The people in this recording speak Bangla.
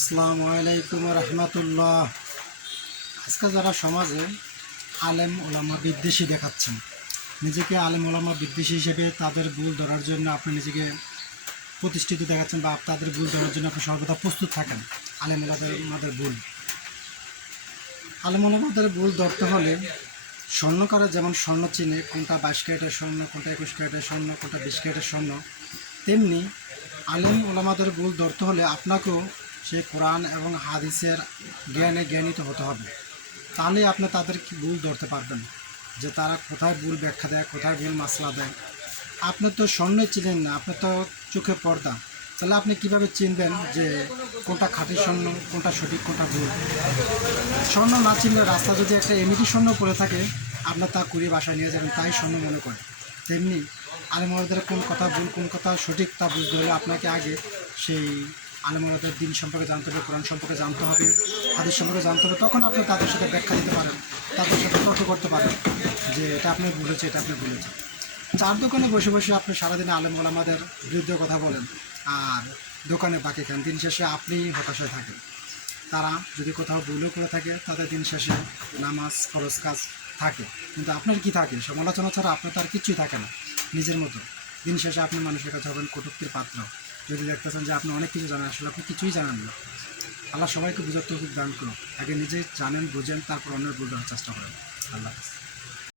আসসালামু আলাইকুম রহমতুল্লাহ। আজকে যারা সমাজে আলেম ওলামা বিদ্বেষী দেখাচ্ছেন, নিজেকে আলেম ওলামা বিদ্বেষী হিসেবে তাদের ভুল ধরার জন্য আপনি নিজেকে প্রতিষ্ঠিত দেখাচ্ছেন, বা তাদের ভুল ধরার জন্য আপনি সর্বদা প্রস্তুত থাকেন। আলেম ওলামাদের আলেম ওলামাদের ভুল ধরতে হলে স্বর্ণকারের যেমন স্বর্ণ চিনে কোনটা 22 ক্যারেটের স্বর্ণ, কোনটা 21 ক্যারেটের স্বর্ণ, কোনটা 20 ক্যারেটের স্বর্ণ, তেমনি আলেম ওলামাদের ভুল ধরতে হলে আপনাকেও সেই কোরআন এবং হাদিসের জ্ঞানিত হতে হবে। তাহলে আপনি তাদের কি ভুল ধরতে পারবেন, যে তারা কোথায় ভুল ব্যাখ্যা দেয়, কোথায় ভুল মাসলা দেয়। আপনি তো স্বর্ণই চিনেন না, আপনি তো চোখে পর্দা, তাহলে আপনি কিভাবে চিনবেন যে কোনটা খাঁটি স্বর্ণ, কোনটা সঠিক, কোনটা ভুল? স্বর্ণ না চিনলে রাস্তা যদি একটা এমনিটি স্বর্ণ পড়ে থাকে, আপনার তা কুড়িয়ে বাসায় নিয়ে যাবেন, তাই স্বর্ণ মনে করে। তেমনি আলেমদের কোন কথা ভুল, কোন কথা সঠিক, তা বুঝতে হলে আপনাকে আগে সেই আলেমদের দিন সম্পর্কে জানতে হবে, কোরআন সম্পর্কে জানতে হবে, হাদিস সম্পর্কে জানতে হবে। তখন আপনি তাদের সাথে ব্যাখ্যা দিতে পারেন, তাদের সাথে তর্ক করতে পারেন যে এটা আপনি ভুলেছে, এটা আপনি ভুলেছেন। চার দোকানে বসে বসে আপনি সারাদিন আলেম ওলামাদের বিরুদ্ধে কথা বলেন আর দোকানে বাকি খান, দিন শেষে আপনি হতাশায় থাকেন। তারা যদি কোথাও ভুলও করে থাকে, তাদের দিন শেষে নামাজ খরচ কাজ থাকে, কিন্তু আপনার কি থাকে? সমালোচনা ছাড়া আপনার তার কিছুই থাকে না নিজের মতো। দিন শেষে আপনি মানুষের কাছে হবেন কটূক্তির পাত্র, যদি দেখতেছেন যে আপনি অনেক কিছু জানেন, আসলে আপনি কিছুই জানেন না। আল্লাহ সবাইকে বুঝার তৌফিক দান করুন। আগে নিজে জানেন, বুঝেন, তারপর অন্যের বোঝার চেষ্টা করেন। আল্লাহ হাফেজ।